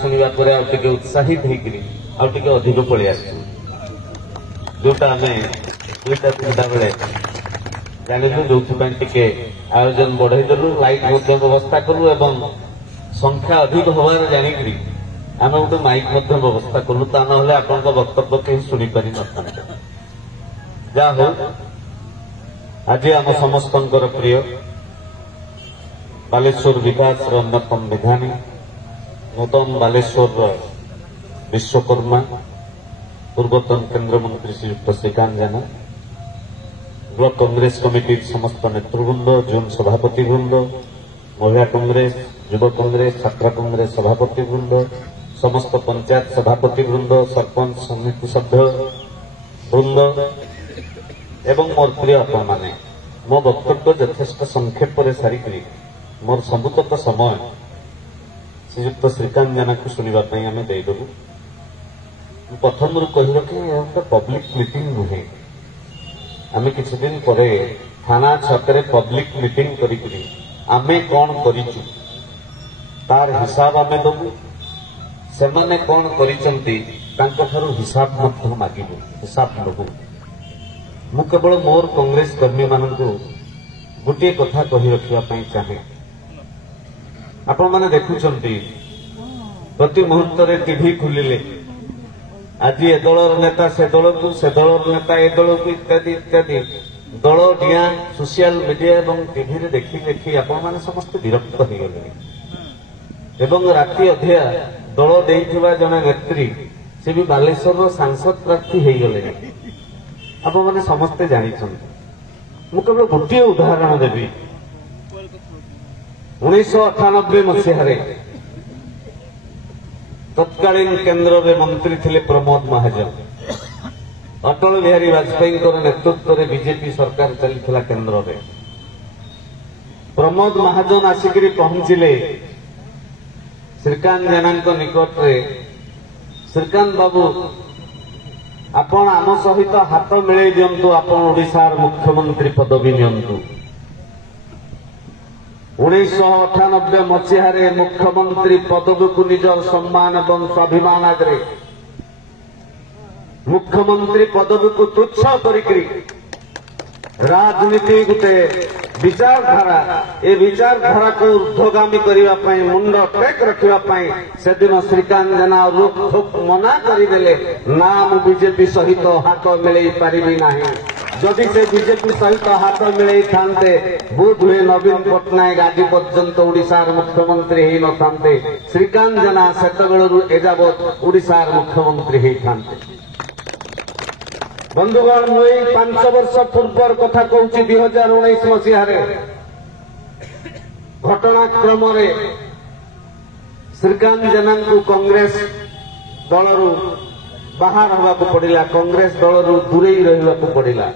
ଶୁଣିବା ପରେ ଆଉ ଟିକେ ଉତ୍ସାହିତ ହେଇକରି ଆଉ ଟିକେ ଅଧିକ ପଳେଇ ଆସିଛୁ, ଯୋଉଟା ଆମେ 2ଟା ବେଳେ ଜାଣିଲୁ, ଯୋଉଥିପାଇଁ ଟିକେ ଆୟୋଜନ ବଢେଇଦେଲୁ, ଲାଇଟ୍ ମଧ୍ୟ ବ୍ୟବସ୍ଥା କଲୁ ଏବଂ ସଂଖ୍ୟା ଅଧିକ ହବାର ଜାଣିକରି ଆମେ ଗୋଟେ ମାଇକ୍ ମଧ୍ୟ ବ୍ୟବସ୍ଥା କଲୁ, ତା ନହେଲେ ଆପଣଙ୍କ ବକ୍ତବ୍ୟ କେହି ଶୁଣିପାରି ନଥାନ୍ତେ। ଯାହା ହଉ ଆଜି ଆମ ସମସ୍ତଙ୍କର ପ୍ରିୟ ବାଲେଶ୍ୱର ବିକାଶର ଅନ୍ୟତମ ବିଧାନୀ ନୂତନ ବାଲେଶ୍ୱରର ବିଶ୍ୱକର୍ମା ପୂର୍ବତନ କେନ୍ଦ୍ରମନ୍ତ୍ରୀ ଶ୍ରୀଯୁକ୍ତ ଶ୍ରୀକାନ୍ତ ଜେନା, ବ୍ଲକ କଂଗ୍ରେସ କମିଟି ସମସ୍ତ ନେତୃବୃନ୍ଦ, ଜୋନ୍ ସଭାପତିବୃନ୍ଦ, ମହିଳା କଂଗ୍ରେସ, ଯୁବ କଂଗ୍ରେସ, ଛାତ୍ର କଂଗ୍ରେସ ସଭାପତିବୃନ୍ଦ, ସମସ୍ତ ପଞ୍ଚାୟତ ସଭାପତିବୃନ୍ଦ, ସରପଞ୍ଚ ସମିତି ସଭ୍ୟ ବୃନ୍ଦ ଏବଂ ମୋର ପ୍ରିୟ ଆପଣମାନେ, ମୋ ବକ୍ତବ୍ୟ ଯଥେଷ୍ଟ ସଂକ୍ଷେପରେ ସାରିକରି ମୋର ସବୁତକ ସମୟ ଶ୍ରୀଯୁକ୍ତ ଶ୍ରୀକାନ୍ତ ଜେନାଙ୍କୁ ଶୁଣିବା ପାଇଁ ଆମେ ଦେଇଦେବୁ। ପ୍ରଥମରୁ କହି ରଖେ ଏହା ଗୋଟେ ପବ୍ଲିକ ମିଟିଂ ନୁହେଁ। ଆମେ କିଛି ଦିନ ପରେ ଥାନା ଛକରେ ପବ୍ଲିକ ମିଟିଂ କରିକରି ଆମେ କଣ କରିଛୁ ତାର ହିସାବ ଆମେ ଦେବୁ, ସେମାନେ କଣ କରିଛନ୍ତି ତାଙ୍କଠାରୁ ହିସାବ ମଧ୍ୟ ମାଗିବୁ, ହିସାବ ନେବୁ। ମୁଁ କେବଳ ମୋର କଂଗ୍ରେସ କର୍ମୀମାନଙ୍କୁ ଗୋଟିଏ କଥା କହି ରଖିବା ପାଇଁ ଚାହେଁ। ଆପଣମାନେ ଦେଖୁଛନ୍ତି ପ୍ରତି ମୁହୂର୍ତ୍ତରେ ଟିଭି ଖୋଲିଲେ ଆଜି ଏ ଦଳର ନେତା ସେ ଦଳକୁ, ସେ ଦଳର ନେତା ଏ ଦଳକୁ ଇତ୍ୟାଦି ଇତ୍ୟାଦି ଦଳ ଡିଆଁ ସୋସିଆଲ ମିଡିଆ ଏବଂ ଟିଭିରେ ଦେଖି ଦେଖି ଆପଣମାନେ ସମସ୍ତେ ବିରକ୍ତ ହୋଇଗଲେଣି ଏବଂ ରାତି ଅଧିଆ ଦଳ ଦେଇଥିବା ଜଣେ ନେତ୍ରୀ ସେ ବି ବାଲେଶ୍ୱରର ସାଂସଦ ପ୍ରାର୍ଥୀ ହୋଇଗଲେଣି, ଆପଣମାନେ ସମସ୍ତେ ଜାଣିଛନ୍ତି। ମୁଁ କେବଳ ଗୋଟିଏ ଉଦାହରଣ ଦେବି। 1998 ମସିହାରେ ତତ୍କାଳୀନ କେନ୍ଦ୍ରରେ ମନ୍ତ୍ରୀ ଥିଲେ ପ୍ରମୋଦ ମହାଜନ। ଅଟଳ ବିହାରୀ ବାଜପେୟୀଙ୍କର ନେତୃତ୍ୱରେ ବିଜେପି ସରକାର ଚାଲିଥିଲା କେନ୍ଦ୍ରରେ। ପ୍ରମୋଦ ମହାଜନ ଆସିକରି ପହଞ୍ଚିଲେ ଶ୍ରୀକାନ୍ତ ଜେନାଙ୍କ ନିକଟରେ। ଶ୍ରୀକାନ୍ତ ବାବୁ, ଆପଣ ଆମ ସହିତ ହାତ ମିଳେଇ ଦିଅନ୍ତୁ, ଆପଣ ଓଡ଼ିଶାର ମୁଖ୍ୟମନ୍ତ୍ରୀ ପଦବୀ ନିଅନ୍ତୁ। 1998 ମସିହାରେ ମୁଖ୍ୟମନ୍ତ୍ରୀ ପଦବୀକୁ ନିଜର ସମ୍ମାନ ଏବଂ ସ୍ୱାଭିମାନ ଆଗରେ ମୁଖ୍ୟମନ୍ତ୍ରୀ ପଦବୀକୁ ତୁଚ୍ଛ କରିକି ରାଜନୀତି ଗୋଟେ ବିଚାରଧାରା, ଏ ବିଚାରଧାରାକୁ ঊର୍ଦ୍ଧ୍ୱଗାମୀ କରିବା ପାଇଁ, ମୁଣ୍ଡ ଟେକ୍ ରଖିବା ପାଇଁ ସେଦିନ ଶ୍ରୀକାନ୍ତ ଜେନା ରୋକଠୋକ ମନା କରିଦେଲେ, ନା ମୁଁ ବିଜେପି ସହିତ ହାତ ମିଳେଇ ପାରିବି ନାହିଁ। ଯଦି ସେ ବିଜେପି ସହିତ ହାତ ମିଳେଇଥାନ୍ତେ ବୋଧ ହୁଏ ନବୀନ ପଟ୍ଟନାୟକ ଆଜି ପର୍ଯ୍ୟନ୍ତ ଓଡ଼ିଶାର ମୁଖ୍ୟମନ୍ତ୍ରୀ ହେଇନଥାନ୍ତେ, ଶ୍ରୀକାନ୍ତ ଜେନା ସେତେବେଳରୁ ଏଯାବତ୍ ଓଡ଼ିଶାର ମୁଖ୍ୟମନ୍ତ୍ରୀ ହେଇଥାନ୍ତେ। ବନ୍ଧୁଗଣ, ମୁଁ ଏଇ 5 ବର୍ଷ ପୂର୍ବର କଥା କହୁଛି। 2019 ମସିହାରେ ଘଟଣାକ୍ରମରେ ଶ୍ରୀକାନ୍ତ ଜେନାଙ୍କୁ କଂଗ୍ରେସ ଦଳରୁ ବାହାର ହେବାକୁ ପଡ଼ିଲା, କଂଗ୍ରେସ ଦଳରୁ ଦୂରେଇ ରହିବାକୁ ପଡ଼ିଲା।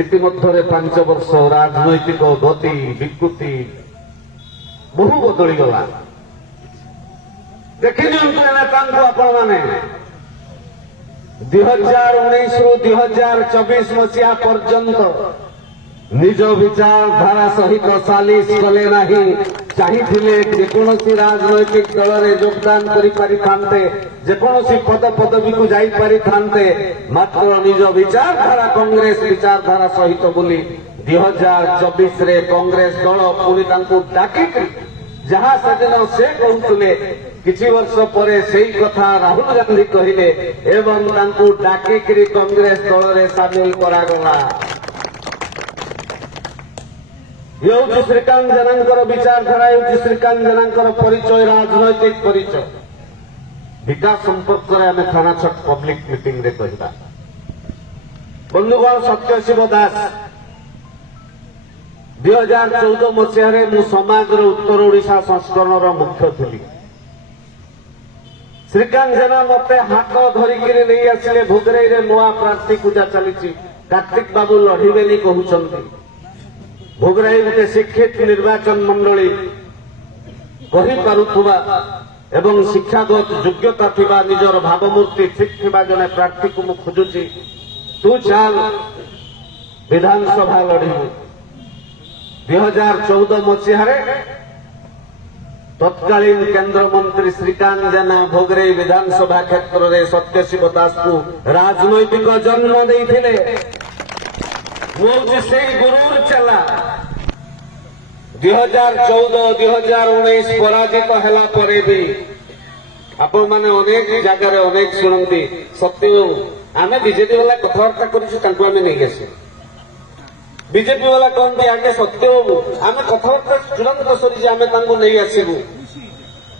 ଇତିମଧ୍ୟରେ 5 ବର୍ଷ ରାଜନୈତିକ ଗତି ବିକୃତି ବହୁ ବଦଳିଗଲା। ଦେଖିଦିଅନ୍ତୁ ନେତାଙ୍କୁ ଆପଣମାନେ। 2019ରୁ 2024 ମସିହା ପର୍ଯ୍ୟନ୍ତ ନିଜ ବିଚାରଧାରା ସହିତ ସାଲିସ କଲେ ନାହିଁ। ଚାହିଁଥିଲେ ଯେକୌଣସି ରାଜନୈତିକ ଦଳରେ ଯୋଗଦାନ କରିପାରିଥାନ୍ତେ, ଯେକୌଣସି ପଦପଦବୀକୁ ଯାଇପାରିଥାନ୍ତେ, ମାତ୍ର ନିଜ ବିଚାରଧାରା କଂଗ୍ରେସ ବିଚାରଧାରା ସହିତ ବୋଲି 2024ରେ କଂଗ୍ରେସ ଦଳ ପୁଣି ତାଙ୍କୁ ଡାକିକି ଯାହା ସେଦିନ ସେ କହୁଥିଲେ, କିଛି ବର୍ଷ ପରେ ସେଇ କଥା ରାହୁଲ ଗାନ୍ଧୀ କହିଲେ ଏବଂ ତାଙ୍କୁ ଡାକିକିରି କଂଗ୍ରେସ ଦଳରେ ସାମିଲ କରାଗଲା। ହେଉଛି ଶ୍ରୀକାନ୍ତ ଜେନାଙ୍କର ବିଚାରଧାରା, ହେଉଛି ଶ୍ରୀକାନ୍ତ ଜେନାଙ୍କର ପରିଚୟ, ରାଜନୈତିକ ପରିଚୟ। ବିକାଶ ସମ୍ପର୍କରେ ଆମେ ଥାନା ଛକ ପବ୍ଲିକ ମିଟିଂରେ କହିବା। ବନ୍ଧୁଗଣ, ସତ୍ୟଶିବ ଦାସ 2014 ମସିହାରେ ମୁଁ ସମାଜର ଉତ୍ତର ଓଡ଼ିଶା ସଂସ୍କରଣର ମୁଖ୍ୟ ଥିଲି। ଶ୍ରୀକାନ୍ତ ଜେନା ମତେ ହାତ ଧରିକିରି ନେଇ ଆସିଲେ। ଭୋଗରାଇରେ ନୂଆ ପ୍ରାର୍ଥୀ ପୂଜା ଚାଲିଛି, କାର୍ତ୍ତିକ ବାବୁ ଲଢ଼ିବେନି କହୁଛନ୍ତି। ଭୋଗରାଇ ଗୋଟେ ଶିକ୍ଷିତ ନିର୍ବାଚନ ମଣ୍ଡଳୀ କହିପାରୁଥିବା ଏବଂ ଶିକ୍ଷାଗତ ଯୋଗ୍ୟତା ଥିବା, ନିଜର ଭାବମୂର୍ତ୍ତି ଠିକ୍ ଥିବା ଜଣେ ପ୍ରାର୍ଥୀକୁ ମୁଁ ଖୋଜୁଛି। ତୁ ଚାଲ ବିଧାନସଭା ଲଢ଼ିବୁ। 2014 ମସିହାରେ तत्कालीन केंद्र मंत्री श्रीकांत जेना भोगरेई विधानसभा क्षेत्र में सत्यशिव दास को राजनैतिक जन्म देते मोर से गुरूर चला 2014-2019 पराजित है परे भी आपण मैंने अनेक जगह अनेक शुणती सत्य आम बीजेपी वाला कथबार्ता कर नहीं आसे बीजेपी वाला कहते आगे सत्य आम कथबार्ता चूड़ांत सरी आम नहीं आसबू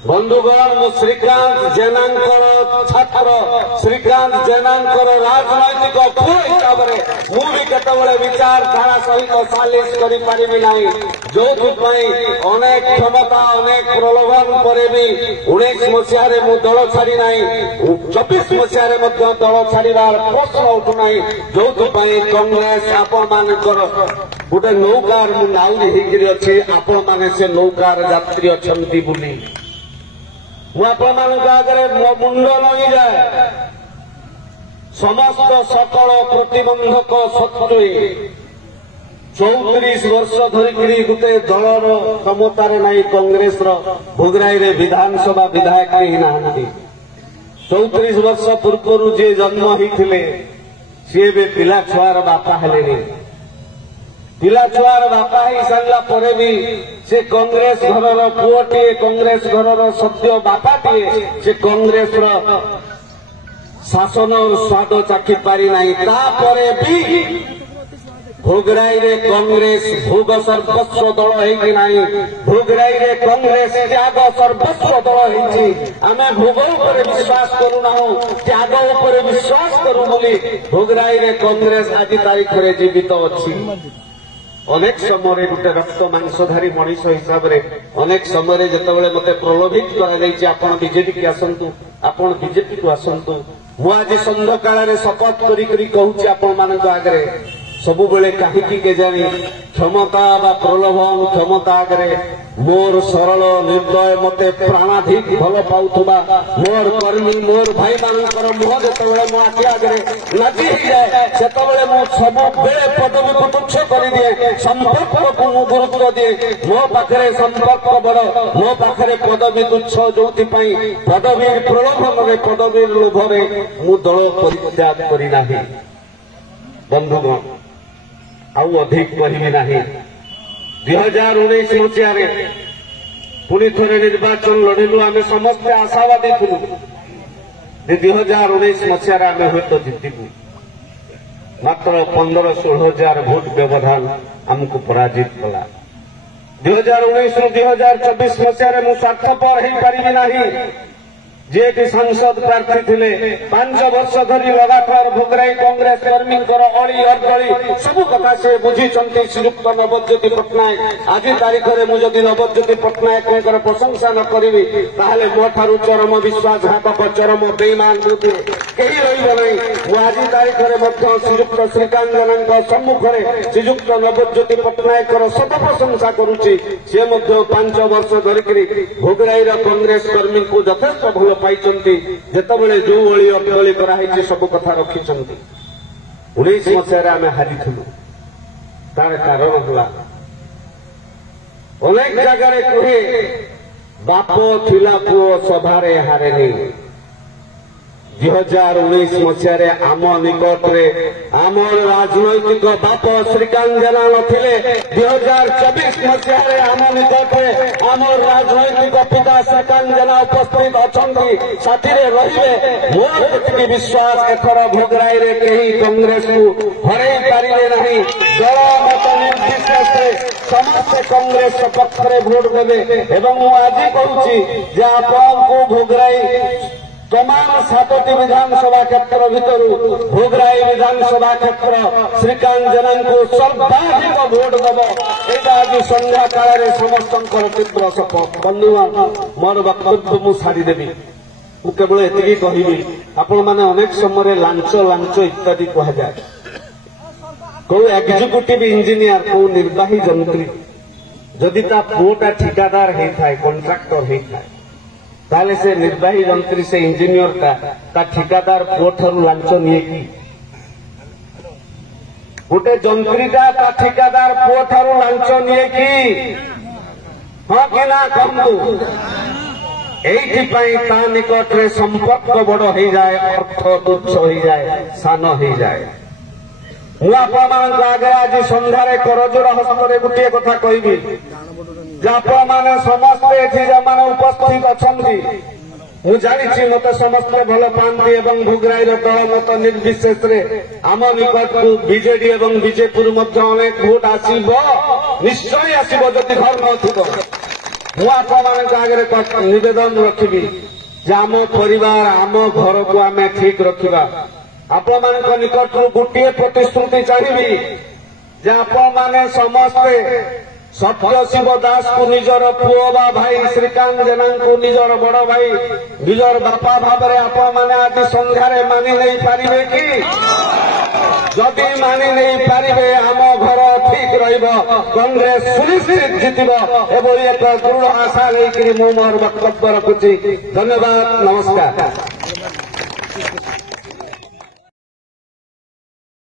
बंधुगण मु श्रीकांत जेना छात्र श्रीकांत जेना राजनैतिक पुओ हिसाब से मुझे केतबले विचारधारा सहित सालिश करें ना जो अनेक क्षमता अनेक प्रलोभन पर भी 19 मसीह मु दल छाड़ी ना 24 मसीह दल छाड़ार प्रश्न उठुना जो कांग्रेस आपण गोटे नौकार मु नाउरी होकर अच्छे आपण मैंने से नौकार यात्री अच्छा बोली आगे मुंड नई जाए समस्त सकल प्रतिबंधक सत्वे 34 वर्ष धरिक गोटे दलर क्षमतार नाई कांग्रेस भोगराई विधानसभा विधायक ही ना 34 वर्ष पूर्व जी जन्म होते सी पिला छुआर बापा हेले पिला छुआर बापा ही सारा परे भी से कांग्रेस घर पुओटे कांग्रेस घर सत्य बापाटे से कांग्रेस शासन स्वाद चाखी पारी नहीं तापरे भी भोगराई रे कांग्रेस भोग सर्वस्व दल है नहीं भोगराई रे कांग्रेस त्याग सर्वस्व दल है आम भोग उपर विश्वास करूना त्याग उपर विश्वास करूँ बोली भोगराई रे कांग्रेस आज तारीख में जीवित अच्छी अनेक समय गोटे रक्त मांसधारी मनीष हिसाब से अनेक समय जितेबाला मत प्रलोभित कर बीजेपी की आसतु आपण बीजेपी को आसतु मुझे संध्या काल शपथ कहूँ आपण मान आगे सबु बेले कहीं केजानी क्षमता बा प्रलोभन क्षमता आगे मोर सरल निर्दय मते प्राणाधिक भल पाउथुबा मोर कर्मी मोर भाई मानकर मुह जेतेबेले मो आखि आगे लागी जाए सेतेबेले मो सब बेले पदवी को तुच्छ कर दिए संपर्क को मु गुरुत्व दिए मो पाखरे संपर्क बड़ मो पाखरे पदवी तुच्छ जोथि पई पदवी प्रलोभन रे पदवी लोभ रे मु दल परित्याग करी नाही बंधुगण आउ अधिक कहबी नहीं 2019 मसीह पुणी थे निर्वाचन लड़िलु आम समस्ते आशावादी थी 2019 मसीह आम हूँ जीतबू मात्र 15-16 भोट व्यवधान आमको पराजित कला 2019-2024 मसीह मुझे स्वार्थपर हो पारि नहीं जे कि सांसद प्रार्थी थे 5 वर्ष धरी लगातार भोगराई कांग्रेस कर्मी अड़ी अड़दली सब कथा से बुझी श्रीयुक्त नवज्योति पट्टनायक आज तारीख में मुझे नवज्योति पट्टनायक प्रशंसा न करी मो ठार चरम विश्वासघातक चरम बेईमान कहीं रही आज तारीख में श्रीयुक्त श्रीकांत जेना सम्मुख में श्रीयुक्त नवज्योति पट्टनायक शत प्रशंसा करुच्ची सी 5 वर्ष धरिक भोगराई कांग्रेस कर्मी को यथेष्ट भल पाइचंती जेतेबेले जो ओली अटकली कराई सब कथा रखिचंती 19 मसीह आम हारिथिलु तार कारण होला अनेक जगह कहे बाप थिला पुओ सभारे हारेनी 2019 मसीह आम निकट में आम राजनैतिक बाप श्रीकांत जेना नथिले 2024 मसीह आम निकट में आम राजनैतिक पिता श्रीकांत जेना उपस्थित अच्छा साथी रे मोर जी विश्वास एथर भोगराई रे कहीं कांग्रेस को हरई पारे नहीं दल मत निर्विशेष समस्ते कांग्रेस पक्ष में भोट देवे एवं आज कहूँ आपको भोगराई तमाम 7टी विधानसभा क्षेत्र भितर भोगराई विधानसभा क्षेत्र श्रीकांत जेना को सर्वाधिक भोट देव यहाँ आज संध्या काल समस्त तीव्र शपथ बंधुगण मोर वक्तव्य मु सारीदेवी मु केवल एति कहबी आपण माने अनेक समय लांच लांच इत्यादि कहुए कौ एग्जीक्यूटिव इंजीनियर कौ निर्वाही जंत्री जदि ता पुओटा ठिकादार होता है कॉन्ट्राक्टर होता है ताले से निर्वाही जंत्री से इंजीनियर का ठिकादार पुओ ठारू लांच निये कि गोटे जंत्रीटा ता ठिकादार पुओ ठारू लांच निये कि हाँ कि ना कहतु एइथिपाई ता निकटरे संपर्क बड़ हो जाए, अर्थ तुच्छ हो जाए, सान हो जाए। मु आपण आगे आज संध्यारे करजोर हस्ତରେ गोटे कथा कहबी जे आपण माने समस्ते एठी जमाने उपस्थित अछंती मु जानिछि मते समस्ते भल पांती एवं भोगराईर दल मत निर्विशेष रे आम निकट को बीजेडी एवं बीजेपुर मध्य अनेक भोट आसीबो, निश्चय आसीबो जदि घर नथिबो। मु आपण आगे निवेदन रखिबी जे आम परिवार आम घर को आम ठीक रखिबा। आपण मान निकट गोटे प्रतिश्रुति चाहिए जे आपण माने समस्ते सत्यशिव दास को निजर पुओ बा भाई श्रीकांत जेना को निजर बड़ भाई निजर बापा भाव में आपण माने आज संध्यारे मानि नहीं पारिबे कि जदि मानि नहीं पारिबे आम घर ठीक रहिबो, कांग्रेस सुनिश्चित जितिबो एवं एक दृढ़ आशा लेकिन मु मोर वक्तव्य रखुछि। धन्यवाद, नमस्कार।